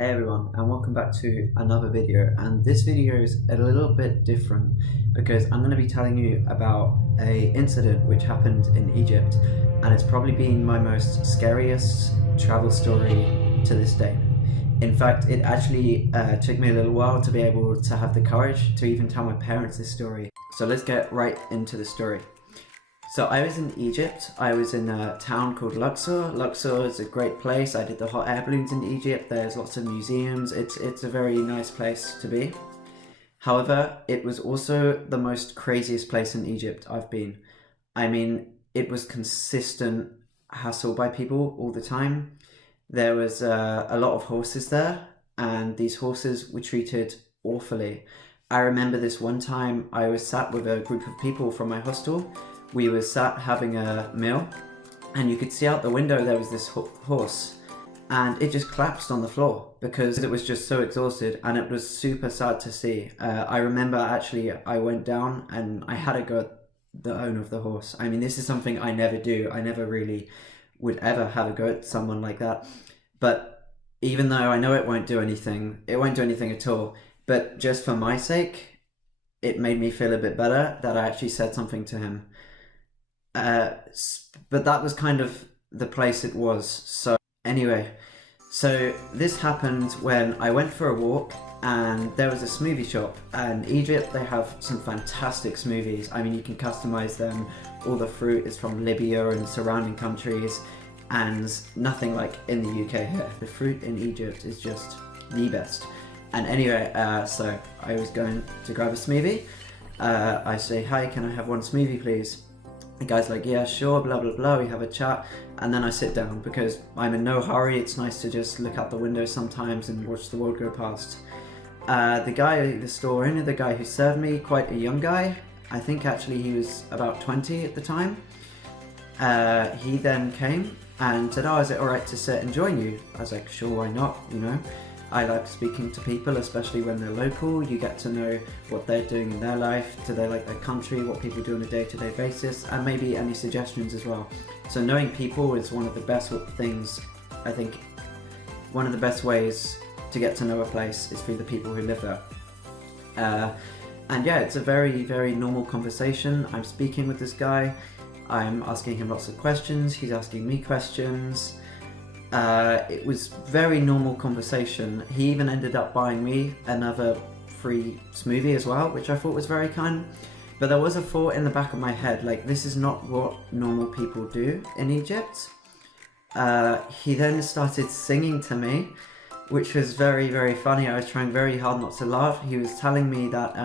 Hey everyone, and welcome back to another video. And this video is a little bit different because I'm going to be telling you about a incident which happened in Egypt, and it's probably been my most scariest travel story to this day. In fact, it actually took me a little while to be able to have the courage to even tell my parents this story. So let's get right into the story. So I was in Egypt. I was in a town called Luxor. Luxor is a great place. I did the hot air balloons in Egypt. There's lots of museums. It's a very nice place to be. However, it was also the most craziest place in Egypt I've been. I mean, it was consistent hassle by people all the time. There was a lot of horses there, and these horses were treated awfully. I remember this one time I was sat with a group of people from my hostel. We were sat having a meal, and you could see out the window there was this horse, and it just collapsed on the floor because it was just so exhausted, and it was super sad to see. I remember actually I went down and I had a go at the owner of the horse. I mean, this is something I never do. I never really would ever have a go at someone like that. But even though I know it won't do anything at all. But just for my sake, it made me feel a bit better that I actually said something to him. But that was kind of the place it was. So anyway, so this happened when I went for a walk, and there was a smoothie shop. And Egypt, they have some fantastic smoothies. I mean, you can customize them. All the fruit is from Libya and surrounding countries, and nothing like in the UK here. The fruit in Egypt is just the best. And anyway, so I was going to grab a smoothie. I say, hi, can I have one smoothie please? The guy's like, yeah, sure, blah, blah, blah. We have a chat. And then I sit down because I'm in no hurry. It's nice to just look out the window sometimes and watch the world go past. The store owner, the guy who served me, quite a young guy. I think actually he was about 20 at the time. He then came and said, oh, is it all right to sit and join you? I was like, sure, why not, you know? I like speaking to people, especially when they're local. You get to know what they're doing in their life, do they like their country, what people do on a day-to-day basis, and maybe any suggestions as well. So knowing people is one of the best things, I think, one of the best ways to get to know a place is through the people who live there. And yeah, it's a very, very normal conversation. I'm speaking with this guy, I'm asking him lots of questions, he's asking me questions. It was very normal conversation. He even ended up buying me another free smoothie as well, which I thought was very kind. But there was a thought in the back of my head, like, this is not what normal people do in Egypt. He then started singing to me, which was very, very funny. I was trying very hard not to laugh. He was telling me that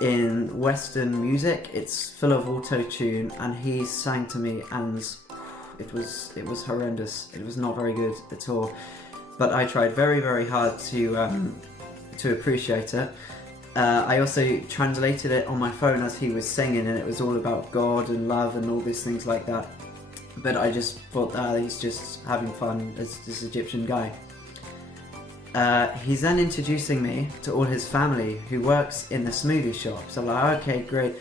in Western music, it's full of auto-tune, and he sang to me, and it was horrendous. It was not very good at all. But I tried very, very hard to appreciate it. I also translated it on my phone as he was singing, and it was all about God and love and all these things like that. But I just thought, he's just having fun as this Egyptian guy. He's then introducing me to all his family who works in the smoothie shop. So I'm like, okay, great.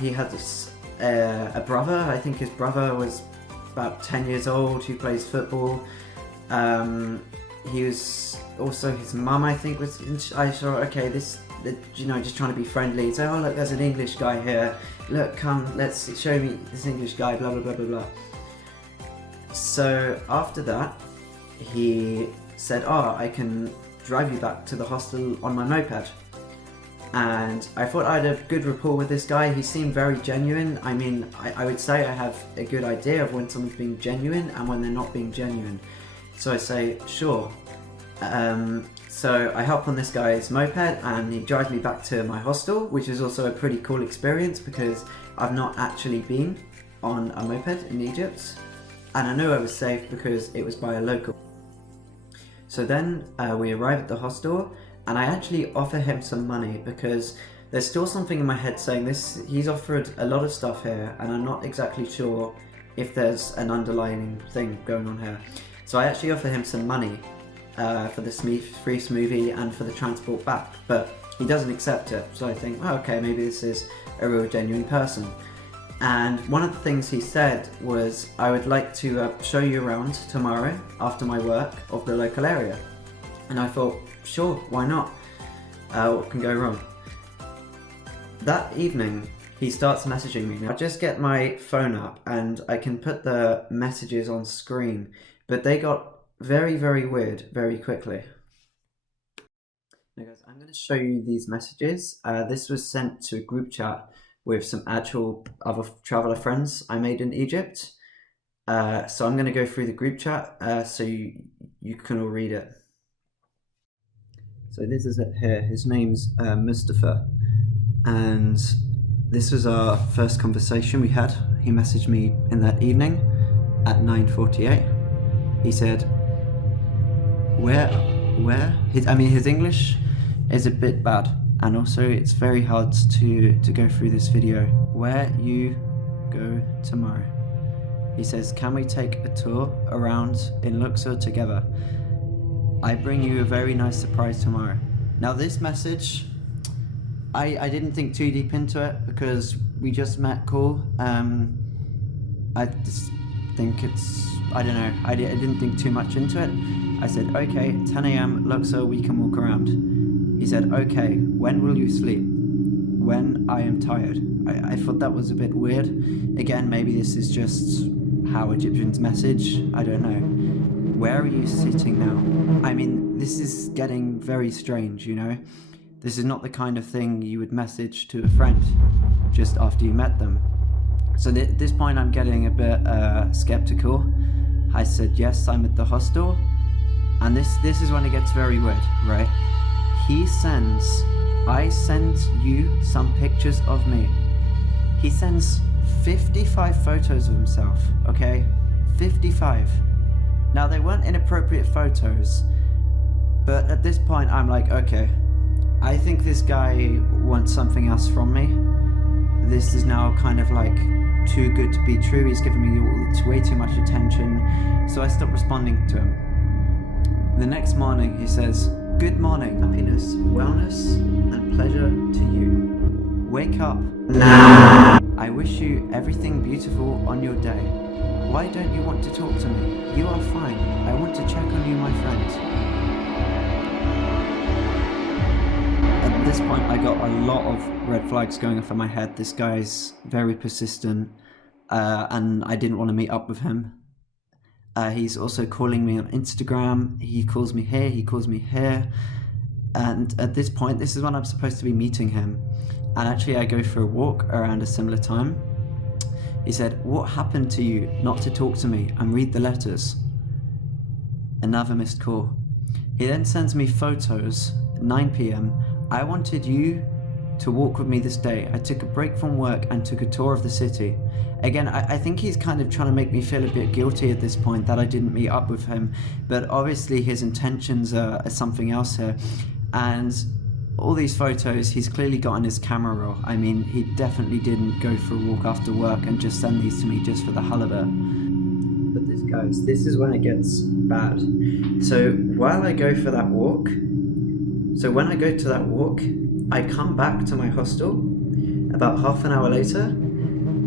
He had this, a brother. I think his brother was about 10 years old, who plays football. He was also, his mum, I think, was, I thought, okay, just trying to be friendly. So, oh look, there's an English guy here. Look, come, let's show me this English guy, blah, blah, blah, blah, blah. So after that, he said, oh, I can drive you back to the hostel on my moped. And I thought I had a good rapport with this guy. He seemed very genuine. I mean, I would say I have a good idea of when someone's being genuine and when they're not being genuine. So I say, sure. So I hop on this guy's moped and he drives me back to my hostel, which is also a pretty cool experience because I've not actually been on a moped in Egypt. And I know I was safe because it was by a local. So then we arrive at the hostel, and I actually offer him some money because there's still something in my head saying this. He's offered a lot of stuff here, and I'm not exactly sure if there's an underlying thing going on here. So I actually offer him some money for the free smoothie and for the transport back, but he doesn't accept it. So I think, oh, okay, maybe this is a real genuine person. And one of the things he said was, I would like to show you around tomorrow after my work of the local area. And I thought, sure, why not? What can go wrong? That evening, he starts messaging me. I just get my phone up and I can put the messages on screen, but they got very, very weird very quickly. Now guys, I'm going to show you these messages. This was sent to a group chat with some actual other traveler friends I made in Egypt. So I'm going to go through the group chat so you can all read it. So this is it here. His name's Mustafa, and this was our first conversation we had. He messaged me in that evening at 9:48. He said, where? His English is a bit bad, and also it's very hard to go through this video. Where you go tomorrow? He says, can we take a tour around in Luxor together? I bring you a very nice surprise tomorrow. Now this message, I didn't think too deep into it because we just met, cool. I just think it's, I don't know, I didn't think too much into it. I said, okay, 10 a.m. Luxor, we can walk around. He said, okay, when will you sleep? When I am tired. I thought that was a bit weird. Again, maybe this is just how Egyptians message, I don't know. Where are you sitting now? I mean, this is getting very strange, you know? This is not the kind of thing you would message to a friend just after you met them. So at this point I'm getting a bit skeptical. I said, yes, I'm at the hostel. And this is when it gets very weird, right? I send you some pictures of me. He sends 55 photos of himself, okay? 55. Now they weren't inappropriate photos, but at this point I'm like, okay, I think this guy wants something else from me. This is now kind of like too good to be true. He's giving me way too much attention, so I stopped responding to him. The next morning he says, good morning, happiness, wellness, and pleasure to you. Wake up now. I wish you everything beautiful on your day. Why don't you want to talk to me? You are fine. I want to check on you, my friend. At this point, I got a lot of red flags going off in my head. This guy's very persistent, and I didn't want to meet up with him. He's also calling me on Instagram. He calls me here, he calls me here. And at this point, this is when I'm supposed to be meeting him. And actually, I go for a walk around a similar time. He said, what happened to you not to talk to me and read the letters? Another missed call. He then sends me photos, 9 p.m. I wanted you to walk with me this day. I took a break from work and took a tour of the city. Again, I think he's kind of trying to make me feel a bit guilty at this point that I didn't meet up with him. But obviously his intentions are something else here. And all these photos, he's clearly got on his camera roll. I mean, he definitely didn't go for a walk after work and just send these to me just for the hell of it. But this is when it gets bad. So while I go for that walk, when I go to that walk, I come back to my hostel about half an hour later,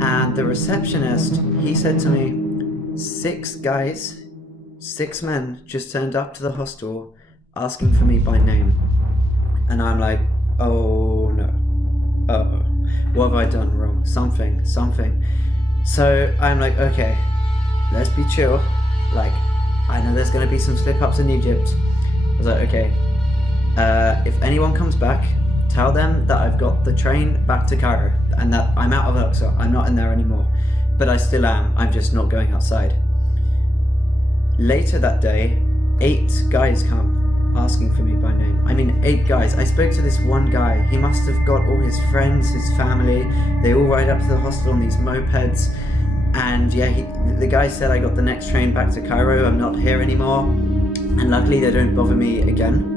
and the receptionist, he said to me, 6 guys, 6 men just turned up to the hostel asking for me by name. And I'm like, oh no, uh-oh, what have I done wrong? Something. So I'm like, okay, let's be chill. Like, I know there's gonna be some slip-ups in Egypt. I was like, okay, if anyone comes back, tell them that I've got the train back to Cairo and that I'm out of Luxor. I'm not in there anymore, but I still am. I'm just not going outside. Later that day, 8 guys come asking for me by name. I mean, 8 guys. I spoke to this one guy. He must have got all his friends, his family. They all ride up to the hostel on these mopeds. And yeah, the guy said I got the next train back to Cairo. I'm not here anymore. And luckily they don't bother me again.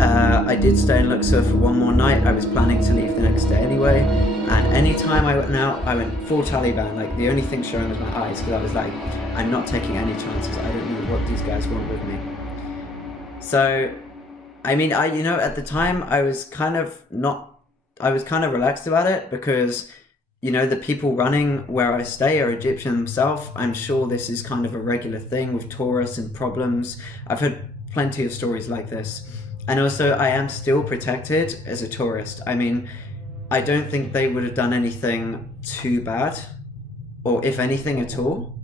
I did stay in Luxor for one more night. I was planning to leave the next day anyway. And any time I went out, I went full Taliban. Like, the only thing showing was my eyes, because I was like, I'm not taking any chances. I don't know what these guys want with me. So, I mean, at the time I was kind of relaxed about it, because the people running where I stay are Egyptian themselves. I'm sure this is kind of a regular thing with tourists and problems. I've heard plenty of stories like this. And also, I am still protected as a tourist. I mean, I don't think they would have done anything too bad, or if anything at all,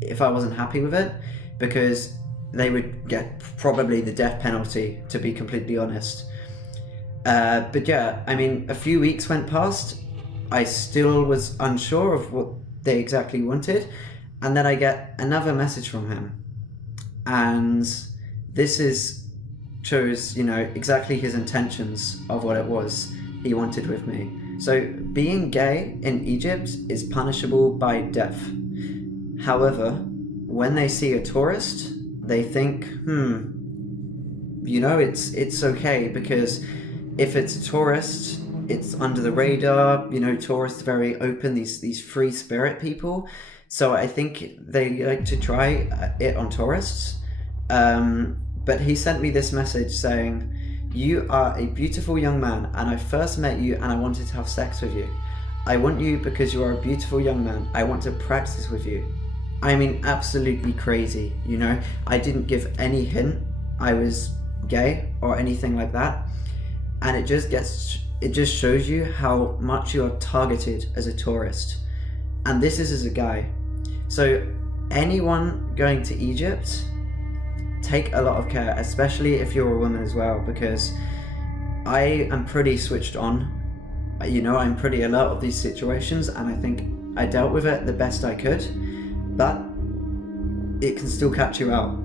if I wasn't happy with it, because they would get probably the death penalty, to be completely honest. But yeah, I mean, a few weeks went past. I still was unsure of what they exactly wanted. And then I get another message from him. And this shows, exactly his intentions of what it was he wanted with me. So being gay in Egypt is punishable by death. However, when they see a tourist, they think, it's okay, because if it's a tourist, it's under the radar. Tourists are very open, these free spirit people. So I think they like to try it on tourists. But he sent me this message saying, "You are a beautiful young man, and I first met you and I wanted to have sex with you. I want you because you are a beautiful young man. I want to practice with you." I mean, absolutely crazy, I didn't give any hint I was gay or anything like that. And it just shows you how much you are targeted as a tourist. And this is as a guy. So anyone going to Egypt, take a lot of care, especially if you're a woman as well, because I am pretty switched on. I'm pretty alert of these situations, and I think I dealt with it the best I could, but it can still catch you out.